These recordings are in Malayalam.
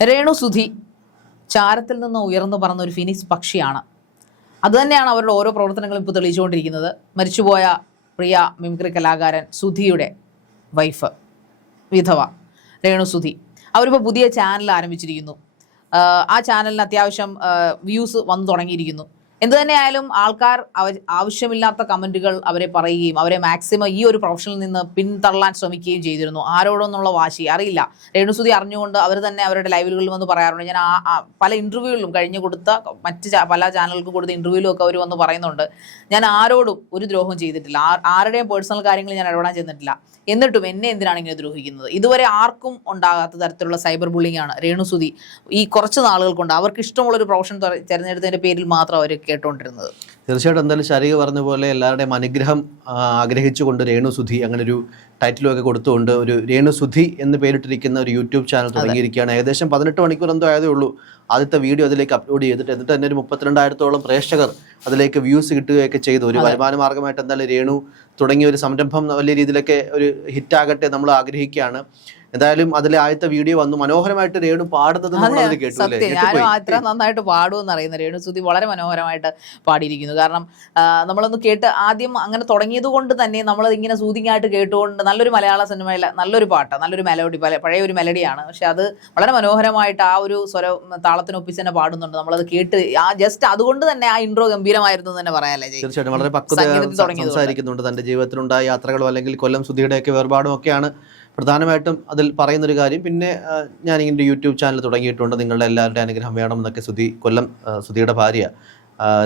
രേണുസുധി ചാരത്തിൽ നിന്ന് ഉയർന്നു പറന്ന ഒരു ഫിനിക്സ് പക്ഷിയാണ്. അതുതന്നെയാണ് അവരുടെ ഓരോ പ്രവർത്തനങ്ങളും ഇപ്പോൾ തെളിയിച്ചുകൊണ്ടിരിക്കുന്നത്. മരിച്ചുപോയ പ്രിയ മിമിക്രി കലാകാരൻ സുധിയുടെ വൈഫ്, വിധവ രേണുസുധി, അവരിപ്പോൾ പുതിയ ചാനൽ ആരംഭിച്ചിരിക്കുന്നു. ആ ചാനലിന് അത്യാവശ്യം വ്യൂസ് വന്നു തുടങ്ങിയിരിക്കുന്നു. എന്തു തന്നെയായാലും ആൾക്കാർ ആവശ്യമില്ലാത്ത കമൻറ്റുകൾ അവരെ പറയുകയും അവരെ മാക്സിമം ഈ ഒരു പ്രൊഫഷനിൽ നിന്ന് പിന്തള്ളാൻ ശ്രമിക്കുകയും ചെയ്തിരുന്നു. ആരോടൊന്നുള്ള വാശി അറിയില്ല. രേണുസുധി അറിഞ്ഞുകൊണ്ട് അവർ തന്നെ അവരുടെ ലൈവുകളിൽ വന്ന് പറയാറുണ്ട്. ഞാൻ പല ഇൻ്റർവ്യൂകളിലും കഴിഞ്ഞ് കൊടുത്ത പല ചാനലുകൾക്ക് കൊടുത്ത ഇൻ്റർവ്യൂവിലും ഒക്കെ അവർ വന്ന് പറയുന്നുണ്ട്, ഞാൻ ആരോടും ഒരു ദ്രോഹം ചെയ്തിട്ടില്ല, ആരുടെയും പേഴ്സണൽ കാര്യങ്ങൾ ഞാൻ ഇടപെടാൻ ചെന്നിട്ടില്ല, എന്നിട്ടും എന്നെ എന്തിനാണ് ഇങ്ങനെ ദ്രോഹിക്കുന്നത്. ഇതുവരെ ആർക്കും ഉണ്ടാകാത്ത തരത്തിലുള്ള സൈബർ ബുള്ളിംഗ് ആണ് രേണുസുധി ഈ കുറച്ച് നാളുകൾ കൊണ്ട് അവർക്ക് ഇഷ്ടമുള്ളൊരു പ്രൊഫഷൻ തിരഞ്ഞെടുത്തതിൻ്റെ പേരിൽ മാത്രം അവർ കേട്ടുകൊണ്ടിരുന്നത്. തീർച്ചയായിട്ടും എന്തായാലും ശരീര പറഞ്ഞ പോലെ എല്ലാവരുടെയും അനുഗ്രഹം ആഗ്രഹിച്ചുകൊണ്ട് രേണുസുധി അങ്ങനെ ഒരു ടൈറ്റിലും ഒക്കെ കൊടുത്തുകൊണ്ട് ഒരു രേണുസുധി എന്ന് പേരിട്ടിരിക്കുന്ന ഒരു യൂട്യൂബ് ചാനൽ തുടങ്ങിയിരിക്കുകയാണ്. ഏകദേശം 18 മണിക്കൂർ എന്തോ ആയതേ ഉള്ളൂ ആദ്യത്തെ വീഡിയോ അതിലേക്ക് അപ്ലോഡ് ചെയ്തിട്ട്. എന്നിട്ട് തന്നെ ഒരു 32,000-ഓളം പ്രേക്ഷകർ അതിലേക്ക് വ്യൂസ് കിട്ടുകയൊക്കെ ചെയ്തു. ഒരു വരുമാന മാർഗമായിട്ട് എന്തായാലും രേണു തുടങ്ങിയ ഒരു സംരംഭം വലിയ രീതിയിലൊക്കെ ഒരു ഹിറ്റാകട്ടെ നമ്മൾ ആഗ്രഹിക്കുകയാണ്. എന്തായാലും അതിലെ ആദ്യത്തെ വീഡിയോ വന്നു. മനോഹരമായിട്ട് രേണു പാടുന്നത് കേട്ടു. ഞാനും അത്ര നന്നായിട്ട് പാടുമെന്ന് അറിയുന്ന രേണുസുധി വളരെ മനോഹരമായിട്ട് പാടിയിരിക്കുന്നു. കാരണം നമ്മളൊന്ന് കേട്ട് ആദ്യം അങ്ങനെ തുടങ്ങിയത് കൊണ്ട് തന്നെ നമ്മൾ ഇങ്ങനെ സൂതിങ്ങായിട്ട് കേട്ടുകൊണ്ട് നല്ലൊരു മലയാള സിനിമയിലെ നല്ലൊരു പാട്ട്, നല്ലൊരു മെലോഡി, പഴയ ഒരു മെലഡിയാണ്. പക്ഷെ അത് വളരെ മനോഹരമായിട്ട് ആ ഒരു സ്വരം താളത്തിനൊപ്പിച്ച് തന്നെ പാടുന്നുണ്ട്. നമ്മളത് കേട്ട് ജസ്റ്റ് അതുകൊണ്ട് തന്നെ ആ ഇൻട്രോ ഗംഭീരമായിരുന്നു തന്നെ പറയാല്ലേ. തീർച്ചയായിട്ടും വളരെ പക്വതയോടെ സംസാരിക്കുന്നുണ്ട്. തന്റെ ജീവിതത്തിലുണ്ടായ യാത്രകളോ അല്ലെങ്കിൽ കൊല്ലം സുധിയുടെയൊക്കെ വേർപാടും ഒക്കെയാണ് പ്രധാനമായിട്ടും അതിൽ പറയുന്നൊരു കാര്യം. പിന്നെ ഞാനിങ്ങനെ യൂട്യൂബ് ചാനൽ തുടങ്ങിയിട്ടുണ്ട്, നിങ്ങളുടെ എല്ലാവരുടെ അനുഗ്രഹം വേണമെന്നൊക്കെ സുധിയുടെ ഭാര്യ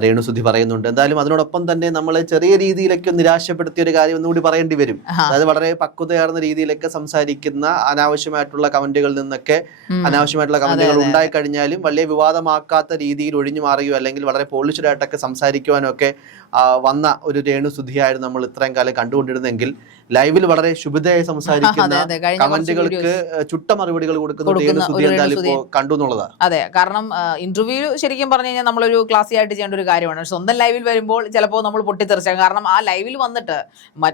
രേണുസുധി പറയുന്നുണ്ട്. എന്തായാലും അതിനോടൊപ്പം തന്നെ നമ്മളെ ചെറിയ രീതിയിലൊക്കെ നിരാശപ്പെടുത്തിയ ഒരു കാര്യം ഒന്നുകൂടി പറയേണ്ടി വരും. അതായത് വളരെ പക്വതയാർന്ന രീതിയിലൊക്കെ സംസാരിക്കുന്ന അനാവശ്യമായിട്ടുള്ള കമന്റുകളിൽ നിന്നൊക്കെ അനാവശ്യമായിട്ടുള്ള കമന്റുകൾ ഉണ്ടായി കഴിഞ്ഞാലും വലിയ വിവാദമാക്കാത്ത രീതിയിൽ ഒഴിഞ്ഞു മാറുകയോ അല്ലെങ്കിൽ വളരെ പോളിഷ്ഡ് ആയിട്ടൊക്കെ സംസാരിക്കുവാനോ ഒക്കെ വന്ന ഒരു രേണുസുധിയായിരുന്നു നമ്മൾ ഇത്രയും കാലം കണ്ടുകൊണ്ടിരുന്നെങ്കിൽ ലൈവിൽ വളരെ ശുഭിതയായി സംസാരിക്കുന്ന കമന്റുകൾക്ക് ചുട്ട മറുപടികൾ കൊടുക്കുന്ന രേണുസുധി എന്തായാലും ഇപ്പോൾ കണ്ടു എന്നുള്ളതാണ്. അതെ, കാരണം ഇന്റർവ്യൂ ശരിക്കും പറഞ്ഞു കഴിഞ്ഞാൽ നമ്മളൊരു ക്ലാസ്സി ആയിട്ട് ചെയ്യേണ്ട ഒരു കാര്യമാണ്. സ്വന്തം ലൈവിൽ വരുമ്പോൾ ചിലപ്പോൾ നമ്മൾ പൊട്ടിത്തെറിച്ചാൽ, കാരണം ആ ലൈവിൽ വന്നിട്ട്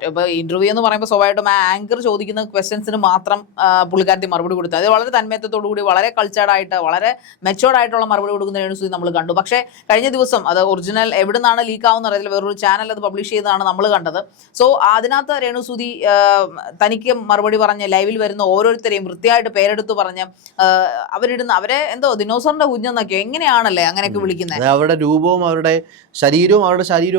ഇപ്പോൾ ഇന്റർവ്യൂ എന്ന് പറയുമ്പോൾ സ്വാഭാവികമായിട്ടും ആ ആങ്കർ ചോദിക്കുന്ന ക്വസ്റ്റ്യൻസിന് മാത്രം പുള്ളിക്കാരത്തി മറുപടി കൊടുത്തു. അത് വളരെ തന്മയത്വത്തോടു കൂടി വളരെ കൾച്ചേർഡായിട്ട് വളരെ മെച്ചോർഡ് ആയിട്ടുള്ള മറുപടി കൊടുക്കുന്ന രേണുസുധി നമ്മൾ കണ്ടു. പക്ഷേ കഴിഞ്ഞ ദിവസം അത് ഒറിജിനൽ എവിടെ നിന്നാണ് ലീക്ക് ആവുന്ന അറിയില്ല, വേറൊരു ചാനൽ അത് പബ്ലിഷ് ചെയ്തതാണ് നമ്മൾ കണ്ടത്. സോ അതിനകത്ത് രേണുസുധി തനിക്ക് മറുപടി പറഞ്ഞ് ലൈവിൽ വരുന്ന ഓരോരുത്തരെയും വൃത്തിയായിട്ട് പേരെടുത്ത് പറഞ്ഞ് അവരെ എന്തോ ദിനോസറിന്റെ കുഞ്ഞെന്നൊക്കെ എങ്ങനെയാണല്ലേ അങ്ങനെയൊക്കെ വിളിക്കുന്നത്. അവരുടെ രൂപവും അവരുടെ ശരീരവും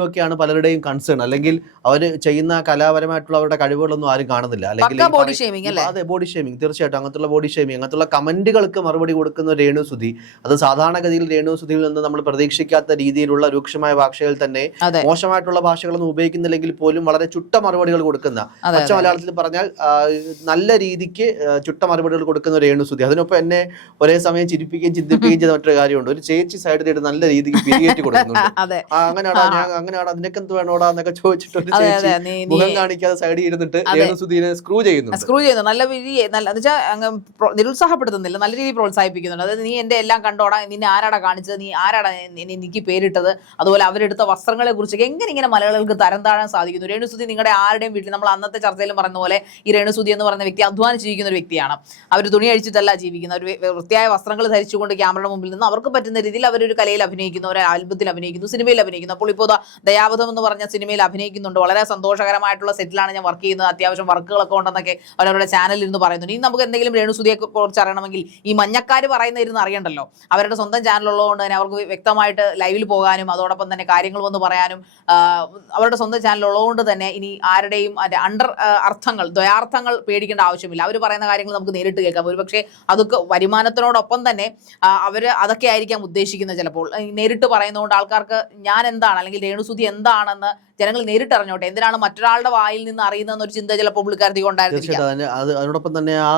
ഒക്കെയാണ് പലരുടെയും കൺസേൺ. അല്ലെങ്കിൽ അവർ ചെയ്യുന്ന കലാപരമായിട്ടുള്ള അവരുടെ കഴിവുകളൊന്നും ആരും കാണുന്നില്ല. അല്ലെങ്കിൽ ബോഡി ഷേമിംഗ് അല്ലേ? അതെ, ബോഡി ഷേമിംഗ്. തീർച്ചയായിട്ടും അങ്ങനത്തുള്ള ബോഡി ഷേമിംഗ്, അങ്ങനത്തുള്ള കമന്റുകൾക്ക് മറുപടി കൊടുക്കുന്ന രേണുസുധി, അത് സാധാരണഗതിയിൽ രേണുസുധിയിൽ നിന്ന് നമ്മൾ പ്രതീക്ഷിക്കാത്ത രീതിയിലുള്ള രൂക്ഷമായ ഭാഷകൾ തന്നെ, മോശമായിട്ടുള്ള ഭാഷകളൊന്നും ഉപയോഗിക്കുന്നില്ലെങ്കിൽ പോലും വളരെ ചുട്ട മറുപടികൾ കൊടുക്കുന്ന, പച്ച മലയാളത്തിൽ പറഞ്ഞാൽ നല്ല രീതിക്ക് ചുട്ട മറുപടികൾ കൊടുക്കുന്ന രേണുസുധി. അതിനൊപ്പം എന്നെ ഒരേ സമയം ചിരിപ്പിക്കുകയും ചിന്തിപ്പിക്കുകയും ചെയ്ത മറ്റൊരു കാര്യമുണ്ട്. ഒരു ചേച്ചി സൈഡിൽ നല്ല രീതിക്ക് പിരികേറ്റി കൊടുക്കുന്നുണ്ട്. അങ്ങനെയാടാ നിനക്ക് എന്ത് വേണോടാ എന്നൊക്കെ ചോദിച്ചിട്ട് ഒരു ചേച്ചി മുഖം കാണിക്കാതെ സൈഡിൽ ഇരുന്നിട്ട് രേണുസുധിനെ സ്ക്രൂ ചെയ്യുന്നു. നല്ല നിരുത്സാഹപ്പെടുത്തുന്നില്ല, നല്ല രീതിയിൽ പ്രോത്സാഹിപ്പിക്കുന്നുണ്ട്. അതായത് നീ എന്റെ എല്ലാം കണ്ടോടാ, നിന്നെ ആരാടാ കാണിച്ചത്, നീ ആരാടാ എനിക്ക് പേരിട്ടത്, അതുപോലെ അവരെടുത്ത വസ്ത്രങ്ങളെ കുറിച്ചൊക്കെ എങ്ങനെ ഇങ്ങനെ മലയാളികൾക്ക് തരം താഴാൻ സാധിക്കുന്നു. രേണുസുധി നിങ്ങളുടെ ആരുടെയും വീട്ടിൽ, നമ്മൾ അന്നത്തെ ചർച്ചയിലും പറഞ്ഞ പോലെ ഈ രേണുസുധി എന്ന് പറയുന്ന വ്യക്തി അധ്വാനിച്ച് ജീവിക്കുന്ന ഒരു വ്യക്തിയാണ്. അവർ തുണി അഴിച്ചിട്ടല്ല ജീവിക്കുന്നത്. അവർ വൃത്തിയായ വസ്ത്രങ്ങൾ ധരിച്ചുകൊണ്ട് ക്യാമറയുടെ മുമ്പിൽ നിന്ന് അവർക്ക് പറ്റുന്ന രീതിയിൽ അവരൊരു കലയിൽ അഭിനയിക്കുന്നു, ഒരു ആൽബത്തിൽ അഭിനയിക്കുന്നു, സിനിമയിൽ അഭിനയിക്കുന്നു. അപ്പോൾ ഇപ്പോൾ ദയാവധം എന്ന് പറഞ്ഞ സിനിമയിൽ അഭിനയിക്കുന്നുണ്ട്. വളരെ സന്തോഷകരമായിട്ടുള്ള സെറ്റിലാണ് ഞാൻ വർക്ക് ചെയ്യുന്നത്, അത്യാവശ്യം വർക്കുകളൊക്കെ ഉണ്ടെന്നൊക്കെ അവരവരുടെ ചാനലിൽ ഇരുന്ന് പറയുന്നുണ്ട്. ഇനി നമുക്ക് എന്തെങ്കിലും രേണുസുധിയെ കുറിച്ച് അറിയണമെങ്കിൽ ഈ മഞ്ഞക്കാർ പറയുന്നതിരുന്ന് അറിയണ്ടല്ലോ. അവരുടെ സ്വന്തം ചാനലുള്ളതുകൊണ്ട് തന്നെ അവർക്ക് വ്യക്തമായിട്ട് ലൈവിൽ പോകാനും അതോടൊപ്പം തന്നെ കാര്യങ്ങൾ വന്ന് പറയാനും അവരുടെ സ്വന്തം ചാനലുള്ളതുകൊണ്ട് തന്നെ ഇനി ആരുടെയും അണ്ടർ അർത്ഥങ്ങൾ, ദ്വയാർത്ഥങ്ങൾ പേടിക്കേണ്ട ആവശ്യമില്ല. അവർ പറയുന്ന കാര്യങ്ങൾ നമുക്ക് നേരിട്ട് കേൾക്കാം. ഒരുപക്ഷെ അതൊക്കെ വരുമാനത്തിനോടൊപ്പം തന്നെ അവർ അതൊക്കെ ആയിരിക്കാം ഉദ്ദേശിക്കുന്നത്. ചിലപ്പോൾ നേരിട്ട് പറയുന്നതുകൊണ്ട് ആൾക്കാർക്ക് ഞാൻ എന്താണ് അല്ലെങ്കിൽ രേണുസുധി എന്താണെന്ന് ജനങ്ങൾ നേരിട്ടറിഞ്ഞോട്ടെ, എന്തിനാണ് മറ്റൊരാളുടെ വായിൽ നിന്ന് അറിയുന്നതെന്നൊരു ചിന്ത ചിലപ്പോൾ പുള്ളിക്കാരത്തേക്ക് ഉണ്ടായിരുന്നില്ല. അതിനോടൊപ്പം തന്നെ ആ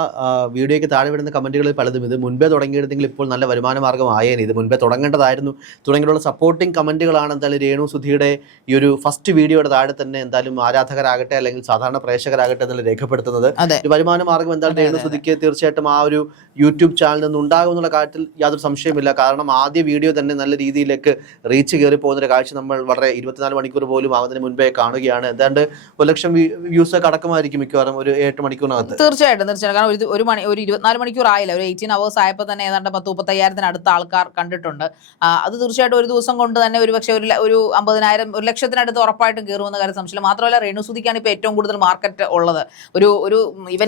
വീഡിയോയ്ക്ക് താഴെ വരുന്ന കമന്റുകളിൽ പലതും ഇത് മുൻപേ തുടങ്ങിയിരുന്നെങ്കിൽ ഇപ്പോൾ നല്ല വരുമാന മാർഗ്ഗമായേനെ, ഇത് മുൻപേ തുടങ്ങേണ്ടതായിരുന്നു തുടങ്ങിയുള്ള സപ്പോർട്ടിങ് കമന്റുകളാണ് എന്തായാലും രേണുസുധിയുടെ ഈ ഒരു ഫസ്റ്റ് വീഡിയോയുടെ താഴെ തന്നെ എന്തായാലും ആരാധകരാകട്ടെ അല്ലെങ്കിൽ സാധാരണ പ്രേക്ഷകരാകട്ടെ എന്നല്ല രേഖപ്പെടുത്തുന്നത്. ഒരു വരുമാന മാർഗ്ഗം എന്തായാലും രേണുസുധിക്ക് തീർച്ചയായിട്ടും ആ ഒരു യൂട്യൂബ് ചാനലിൽ നിന്ന് ഉണ്ടാകും എന്നുള്ള കാര്യത്തിൽ യാതൊരു സംശയമില്ല. കാരണം ആദ്യ വീഡിയോ തന്നെ നല്ല രീതിയിലേക്ക് റീച്ച് കയറി പോകുന്നൊരു കാഴ്ച നമ്മൾ വളരെ 24 മണിക്കൂർ പോലും ആവുന്നതിന് മുൻപേ കാണുകയാണ്. ഏതാണ്ട് 1 ലക്ഷം വ്യൂസ് ഒക്കെ അടക്കമായിരിക്കും മിക്കവാറും ഒരു 8 മണിക്കൂറിനകത്ത്. തീർച്ചയായിട്ടും കാരണം ഒരു 24 മണിക്കൂർ ആയില്ല, ഒരു 18 hours ആയപ്പോൾ തന്നെ ഏതാണ്ട് 35,000 അടുത്ത ആൾക്കാർ കണ്ടിട്ടുണ്ട്. അത് തീർച്ചയായിട്ടും ഒരു ദിവസം കൊണ്ട് തന്നെ ഒരു പക്ഷേ ഒരു 50,000 1 ലക്ഷത്തിനടുത്ത് ഉറപ്പായിട്ടും കയറുമെന്ന കാര്യം സംശയമില്ല. മാത്രമല്ല രേണുസുതിക്കാണ് ഇപ്പോൾ ഏറ്റവും കൂടുതൽ മാർക്കറ്റ് ഉള്ളത്. ഒരു ഇവൻ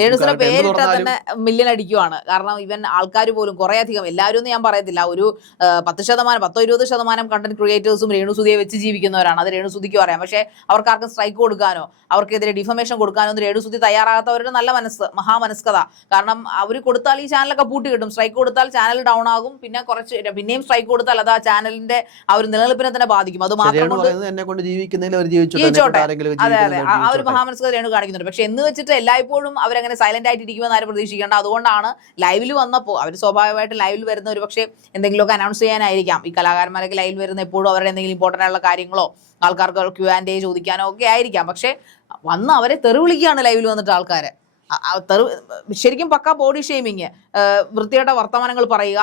രേണുസിന്റെ പേരിട്ടാൽ തന്നെ മില്യൺ അടിക്കുവാണ്. കാരണം ഇവൻ ആൾക്കാർ പോലും കുറേ അധികം, എല്ലാവരും ഒന്നും ഞാൻ പറയത്തില്ല, ഒരു 10-20% കണ്ടന്റ് ക്രിയേറ്റേഴ്സും രേണുസുതിയെ വെച്ച് ജീവിക്കുന്നവരാണ്. അത് രേണുസുതിക്കും അറിയാം. പക്ഷേ അവർക്ക് ആർക്കും സ്ട്രൈക്ക് കൊടുക്കാനോ അവർക്കെതിരെ ഡിഫമേഷൻ കൊടുക്കാനോ ഒന്നും രേണുസുതി തയ്യാറാകാത്തവരുടെ നല്ല മഹാമനസ്കത. കാരണം അവർ കൊടുത്താൽ ഈ ചാനലൊക്കെ പൂട്ടി കിട്ടും. സ്ട്രൈക്ക് കൊടുത്താൽ ചാനൽ ഡൗൺ ആകും. പിന്നെ പിന്നെയും സ്ട്രൈക്ക് കൊടുത്താൽ അത് ആ ചാനലിന്റെ ആ ഒരു നിലനിൽപ്പിനെ തന്നെ ബാധിക്കും. അത് മാത്രം ജീവിച്ചോട്ടെ. അതെ അതെ, ആ ഒരു മഹാമനസ്കത രേണു കാണിക്കുന്നുണ്ട്. പക്ഷെ എന്ന് വെച്ചിട്ട് എല്ലായ്പ്പോഴും അവരങ്ങനെ സൈലന്റ് ആയിട്ട് ഇരിക്കുമെന്ന് ആരും പ്രതീക്ഷിക്കേണ്ട. അതുകൊണ്ടാണ് ലൈവിൽ വന്നപ്പോൾ അവർ സ്വാഭാവികമായിട്ട് ലൈവിൽ വരുന്ന ഒരു പക്ഷേ എന്തെങ്കിലുമൊക്കെ അനൗൺസ് ചെയ്യാനായിരിക്കാം. ഈ കലാകാരന്മാരൊക്കെ ലൈവിൽ വരുന്ന എപ്പോഴും അവരുടെ എന്തെങ്കിലും ഇമ്പോർട്ടൻ്റ് ആയിട്ടുള്ള കാര്യങ്ങളോ ആൾക്കാർക്ക് Q&A ചോദിക്കാനോ ഒക്കെ ആയിരിക്കാം. പക്ഷെ വന്ന് അവരെ തെറി വിളിക്കുകയാണ് ലൈവിൽ വന്നിട്ട് ആൾക്കാരെ. ശരിക്കും പക്കാ ബോഡി ഷെയ്മിങ്, വൃത്തിയായിട്ട വർത്തമാനങ്ങൾ പറയുക,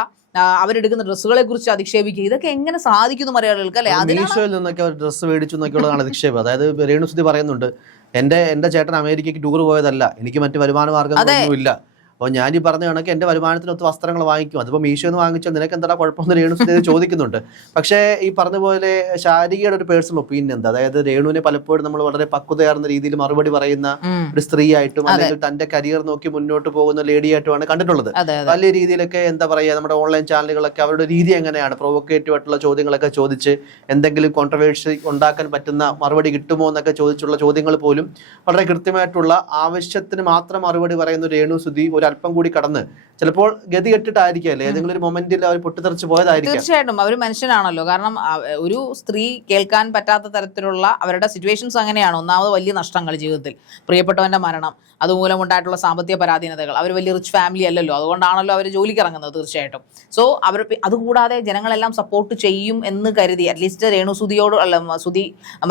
അവരെടുക്കുന്ന ഡ്രസ്സുകളെ കുറിച്ച് അധിക്ഷേപിക്കുക. ഇതൊക്കെ എങ്ങനെ സാധിക്കുന്നു മലയാളികൾക്ക് അല്ലെ? മീഷോയിൽ നിന്നൊക്കെ അവർ ഡ്രസ്സ് മേടിച്ചു എന്നൊക്കെയുള്ളതാണ് അധിക്ഷേപം. അതായത് രേണുസുതി പറയുന്നുണ്ട്, എന്റെ ചേട്ടൻ അമേരിക്കയ്ക്ക് ടൂർ പോയതല്ല, എനിക്ക് മറ്റു വരുമാന മാർഗ്ഗങ്ങളൊന്നുമില്ല. അപ്പോൾ ഞാൻ ഈ പറഞ്ഞ കണക്ക് എൻ്റെ വരുമാനത്തിനൊത്ത് വസ്ത്രങ്ങൾ വാങ്ങിക്കും, അതിപ്പോൾ മീഷോ എന്ന് വാങ്ങിച്ചാൽ നിനക്ക് എന്താ കുഴപ്പമെന്ന് രേണുസുതി ചോദിക്കുന്നുണ്ട്. പക്ഷേ ഈ പറഞ്ഞ പോലെ ശാരികയുടെ ഒരു പേഴ്സണൽ ഒപ്പീനിയൻ എന്താ? അതായത് രേണുവിനെ പലപ്പോഴും നമ്മൾ വളരെ പക്വതയാർന്ന രീതിയിൽ മറുപടി പറയുന്ന ഒരു സ്ത്രീയായിട്ടും അല്ലെങ്കിൽ തന്റെ കരിയർ നോക്കി മുന്നോട്ട് പോകുന്ന ലേഡിയായിട്ടുമാണ് കണ്ടിട്ടുള്ളത്. വലിയ രീതിയിലൊക്കെ എന്താ പറയുക, നമ്മുടെ ഓൺലൈൻ ചാനലുകളൊക്കെ അവരുടെ രീതി എങ്ങനെയാണ് പ്രൊവോക്കേറ്റീവ് ആയിട്ടുള്ള ചോദ്യങ്ങളൊക്കെ ചോദിച്ച് എന്തെങ്കിലും കോൺട്രവേഴ്സി ഉണ്ടാക്കാൻ പറ്റുന്ന മറുപടി കിട്ടുമോ എന്നൊക്കെ ചോദിച്ചുള്ള ചോദ്യങ്ങൾ പോലും വളരെ കൃത്യമായിട്ടുള്ള ആവശ്യത്തിന് മാത്രം മറുപടി പറയുന്ന രേണുസുതി ഒരു അല്പം കൂടി കടന്ന് ചിലപ്പോൾ ഗതി കെട്ടിട്ടായിരിക്കും അല്ലേ ഏതെങ്കിലും ഒരു മൊമെന്റിൽ അവർ പൊട്ടിത്തെറിച്ച് പോയതായിരിക്കും. തീർച്ചയായിട്ടും അവർ മനുഷ്യനാണല്ലോ. കാരണം ഒരു സ്ത്രീ കേൾക്കാൻ പറ്റാത്ത തരത്തിലുള്ള അവരുടെ സിറ്റുവേഷൻസ് അങ്ങനെയാണ്. ഒന്നാമത് വലിയ നഷ്ടങ്ങൾ ജീവിതത്തിൽ, പ്രിയപ്പെട്ടവന്റെ മരണം, അതുമൂലം ഉണ്ടായിട്ടുള്ള സാമ്പത്തിക പരാധീനതകൾ. അവർ വലിയ റിച്ച് ഫാമിലി അല്ലല്ലോ, അതുകൊണ്ടാണല്ലോ അവർ ജോലിക്ക് ഇറങ്ങുന്നത്. തീർച്ചയായിട്ടും. സോ അവർ അതുകൂടാതെ ജനങ്ങളെല്ലാം സപ്പോർട്ട് ചെയ്യും എന്ന് കരുതി അറ്റ്ലീസ്റ്റ് രേണുസുതിയോട്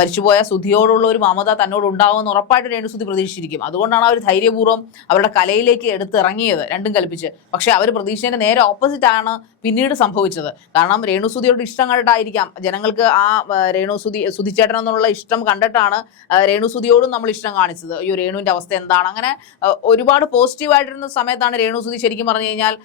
മരിച്ചുപോയ സുധിയോടുള്ള ഒരു മമത തന്നോട് ഉണ്ടാവുമെന്ന് ഉറപ്പായിട്ട് രേണുസുതി പ്രതീക്ഷിച്ചിരിക്കും. അതുകൊണ്ടാണ് അവർ ധൈര്യപൂർവ്വം അവരുടെ കലയിലേക്ക് ഇറങ്ങിയത്, രണ്ടും കൽപ്പിച്ച്. പക്ഷെ അവർ പ്രതീക്ഷിച്ചതിന്റെ നേരെ ഓപ്പോസിറ്റ് ആണ് പിന്നീട് സംഭവിച്ചത്. കാരണം രേണുസുതിയോട് ഇഷ്ടം കണ്ടിട്ടായിരിക്കാം ജനങ്ങൾക്ക് ആ സുധിച്ചേട്ടൻ എന്നുള്ള ഇഷ്ടം കണ്ടിട്ടാണ് രേണുസുതിയോടും നമ്മൾ ഇഷ്ടം കാണിച്ചത്. അയ്യോ രേണുവിന്റെ അവസ്ഥ എന്താണ്, അങ്ങനെ ഒരുപാട് പോസിറ്റീവായിട്ടിരുന്ന സമയത്താണ് രേണുസുതി ശരിക്കും പറഞ്ഞു കഴിഞ്ഞാൽ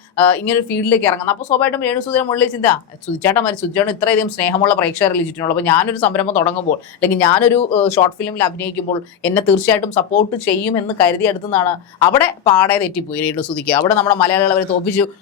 ഇങ്ങനെ ഒരു ഫീൽഡിലേക്ക് ഇറങ്ങുന്നത്. അപ്പോൾ സ്വാഭാവികമായിട്ടും രേണുസുതിയുടെ മുകളിൽ ചിന്ത, സുധിച്ചേട്ടൻ ഇത്രയധികം സ്നേഹമുള്ള പ്രേക്ഷകർ ലഭിച്ചിട്ടുള്ളൂ, അപ്പോൾ ഞാനൊരു സംരംഭം തുടങ്ങുമ്പോൾ അല്ലെങ്കിൽ ഞാനൊരു ഷോർട്ട് ഫിലിമിൽ അഭിനയിക്കുമ്പോൾ എന്നെ തീർച്ചയായിട്ടും സപ്പോർട്ട് ചെയ്യും എന്ന് കരുതിയെടുത്താണ്. അവിടെ പാടെ തെറ്റിപ്പോയി രേണുസുതിക്ക്. അവിടെ നമ്മുടെ മലയാളികൾ അവരെ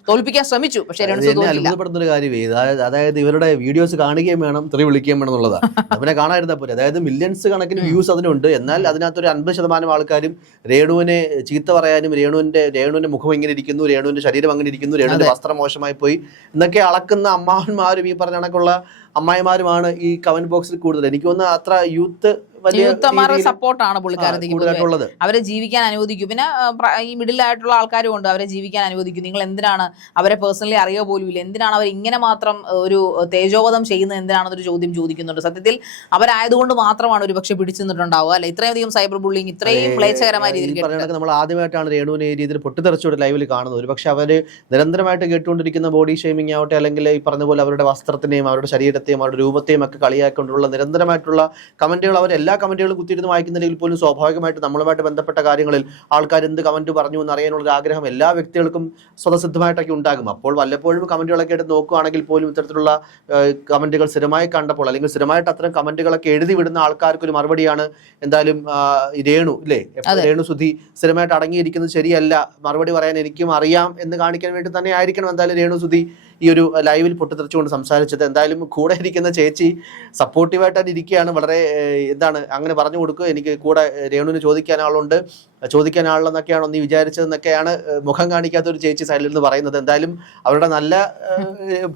തോൽപ്പിക്കാൻ ശ്രമിച്ചു. പക്ഷേ രേണുസുതി അത്ഭുതപ്പെടുന്ന ഒരു കാര്യമേ, അതായത് ഇവരുടെ വീഡിയോസ് കാണുകയും വേണം, തെറി വിളിക്കുകയും വേണം എന്നുള്ളതാണ്. അവരെ കാണാതിരുന്നാൽ പോലെ. അതായത് മില്യൺസ് കണക്കിന് വ്യൂസ് അതിനുണ്ട്. എന്നാൽ അതിനകത്തൊരു 50% ആൾക്കാരും രേണുവിനെ ചീത്ത പറയാനും രേണുവിന്റെ മുഖം ഇങ്ങനെ ഇരിക്കുന്നു, രേണുവിന്റെ ശരീരം അങ്ങനെ ഇരിക്കുന്നു, രേണുവിന്റെ വസ്ത്രം മോശമായി പോയി എന്നൊക്കെ അളക്കുന്ന അമ്മാവന്മാരും ഈ പറഞ്ഞ കണക്കുള്ള അമ്മായിമാരുമാണ് ഈ കമന്റ് ബോക്സിൽ കൂടുതൽ. എനിക്ക് തോന്നുന്നു അത്ര സപ്പോർട്ടാണ് പുള്ളിക്കാരത്തേക്ക്. അവരെ ജീവിക്കാൻ അനുവദിക്കും. പിന്നെ ഈ മിഡിൽ ആയിട്ടുള്ള ആൾക്കാരും ഉണ്ട്, അവരെ ജീവിക്കാൻ അനുവദിക്കും. നിങ്ങൾ എന്തിനാണ് അവരെ പേഴ്സണലി അറിയുക പോലും ഇല്ല, എന്തിനാണ് അവർ ഇങ്ങനെ മാത്രം ഒരു തേജോവധം ചെയ്യുന്നത്, എന്തിനാണെന്നൊരു ചോദ്യം ചോദിക്കുന്നുണ്ട്. സത്യത്തിൽ അവരായതുകൊണ്ട് മാത്രമാണ് ഒരു പക്ഷെ പിടിച്ചു നിന്നിട്ടുണ്ടാവുക അല്ലെ? ഇത്രയധികം സൈബർ ബുള്ളിങ് ഇത്രയും ക്ലേശകരമായ രീതിയിൽ നമ്മൾ ആദ്യമായിട്ടാണ് രേണുവിനെ ഈ രീതിയിൽ പൊട്ടിത്തെറിച്ചോടെ ലൈവിൽ കാണുന്നത്. ഒരു പക്ഷെ അവര് നിരന്തരമായിട്ട് കേട്ടുകൊണ്ടിരിക്കുന്ന ബോഡി ഷെയ്മിങ് ആവട്ടെ, അല്ലെങ്കിൽ ഈ പറഞ്ഞ പോലെ അവരുടെ വസ്ത്രത്തിനെയും അവരുടെ ശരീരത്തെയും അവരുടെ രൂപത്തെയും ഒക്കെ കളിയാക്കൊണ്ടുള്ള നിരന്തരമായിട്ടുള്ള കമന്റുകൾ അവരെല്ലാ കമന്റുകളും കുത്തിയിരുന്ന് വായിക്കുന്നില്ലെങ്കിൽ പോലും സ്വാഭാവികമായിട്ട് നമ്മളുമായിട്ട് ബന്ധപ്പെട്ട കാര്യങ്ങളിൽ ആൾക്കാർ എന്ത് കമന്റ് പറഞ്ഞു എന്ന് അറിയാനുള്ള ആഗ്രഹം എല്ലാ വ്യക്തികൾക്കും സ്വതസിദ്ധമായിട്ടൊക്കെ ഉണ്ടാകും. അപ്പോൾ വല്ലപ്പോഴും കമന്റുകളൊക്കെ എടുത്ത് നോക്കുകയാണെങ്കിൽ പോലും ഇത്തരത്തിലുള്ള കമന്റുകൾ സ്ഥിരമായി കണ്ടപ്പോൾ അല്ലെങ്കിൽ സ്ഥിരമായിട്ട് അത്തരം കമന്റുകളൊക്കെ എഴുതി വിടുന്ന ആൾക്കാർക്കൊരു മറുപടിയാണ് എന്തായാലും രേണുസുതി സ്ഥിരമായിട്ട് അടങ്ങിയിരിക്കുന്നത് ശരിയല്ല, മറുപടി പറയാൻ എനിക്കും അറിയാം എന്ന് കാണിക്കാൻ വേണ്ടി തന്നെ ആയിരിക്കണം എന്തായാലും രേണുസുതി ഈ ഒരു ലൈവിൽ പൊട്ടിത്തെറിച്ചുകൊണ്ട് സംസാരിച്ചത്. എന്തായാലും കൂടെ ഇരിക്കുന്ന ചേച്ചി സപ്പോർട്ടീവായിട്ട് ഇരിക്കുകയാണ്. വളരെ അങ്ങനെ പറഞ്ഞു കൊടുക്കുക, എനിക്ക് കൂടെ രേണുവിന് ചോദിക്കാൻ ആളുണ്ടെന്നൊക്കെയാണോ നീ വിചാരിച്ചതെന്നൊക്കെയാണ് മുഖം കാണിക്കാത്ത ഒരു ചേച്ചി സൈഡിൽ നിന്ന് പറയുന്നത്. എന്തായാലും അവരുടെ നല്ല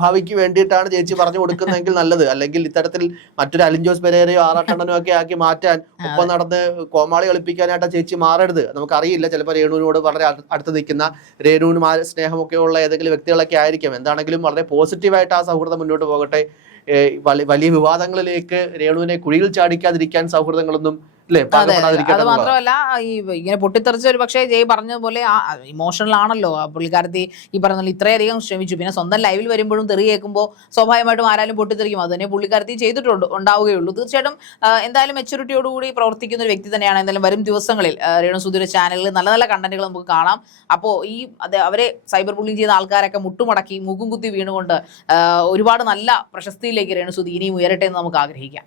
ഭാവിക്ക് വേണ്ടിയിട്ടാണ് ചേച്ചി പറഞ്ഞു കൊടുക്കുന്നതെങ്കിൽ നല്ലത്. അല്ലെങ്കിൽ ഇത്തരത്തിൽ മറ്റൊരു അലിൻജോസ് പെരേരയോ ആറാട്ടണ്ണനോ ഒക്കെ ആക്കി മാറ്റാൻ ഒപ്പം നടന്ന് കോമാളി കളിപ്പിക്കാനായിട്ട് ചേച്ചി മാറരുത്. നമുക്കറിയില്ല, ചിലപ്പോൾ രേണുവിനോട് വളരെ അടുത്ത് നിൽക്കുന്ന രേണുവിന് സ്നേഹമൊക്കെ ഉള്ള ഏതെങ്കിലും വ്യക്തികളൊക്കെ ആയിരിക്കും. എന്താണെങ്കിലും വളരെ പോസിറ്റീവായിട്ട് ആ സൗഹൃദം മുന്നോട്ട് പോകട്ടെ. വലിയ വിവാദങ്ങളിലേക്ക് രേണുവിനെ കുഴിയിൽ ചാടിക്കാതിരിക്കാൻ സൗഹൃദങ്ങളൊന്നും അല്ലേ അത് പാകപ്പെടാതിരിക്കട്ടെ എന്നുള്ളതാണ്. മാത്രമല്ല ഈ ഇങ്ങനെ പൊട്ടിത്തെറിച്ച ഒരു പക്ഷേ ജയ് പറഞ്ഞതുപോലെ ഇമോഷണൽ ആണല്ലോ ആ പുള്ളിക്കാരത്തി. ഈ പറഞ്ഞ പോലെ ഇത്രയധികം ശ്രമിച്ചു, പിന്നെ സ്വന്തം ലൈവിൽ വരുമ്പോഴും തെറി കേൾക്കുമ്പോൾ സ്വാഭാവികമായിട്ടും ആരാലും പൊട്ടിത്തെറിക്കും. അത് തന്നെ പുള്ളിക്കാരത്തി ഉണ്ടാവുകയുള്ളൂ. തീർച്ചയായിട്ടും എന്തായാലും മെച്ചൂരിറ്റിയോടുകൂടി പ്രവർത്തിക്കുന്ന ഒരു വ്യക്തി തന്നെയാണ്. എന്തായാലും വരും ദിവസങ്ങളിൽ രേണുസുധിയുടെ ചാനലിൽ നല്ല നല്ല കണ്ടന്റുകൾ നമുക്ക് കാണാം. അപ്പോൾ അവരെ സൈബർ ബുള്ളിങ് ചെയ്ത ആൾക്കാരൊക്കെ മുട്ടുമടക്കി മുഖം കുത്തി വീണുകൊണ്ട് ഒരുപാട് നല്ല പ്രശസ്തിയിലേക്ക് രേണുസുധി ഇനിയും ഉയരട്ടെ എന്ന് നമുക്ക് ആഗ്രഹിക്കാം.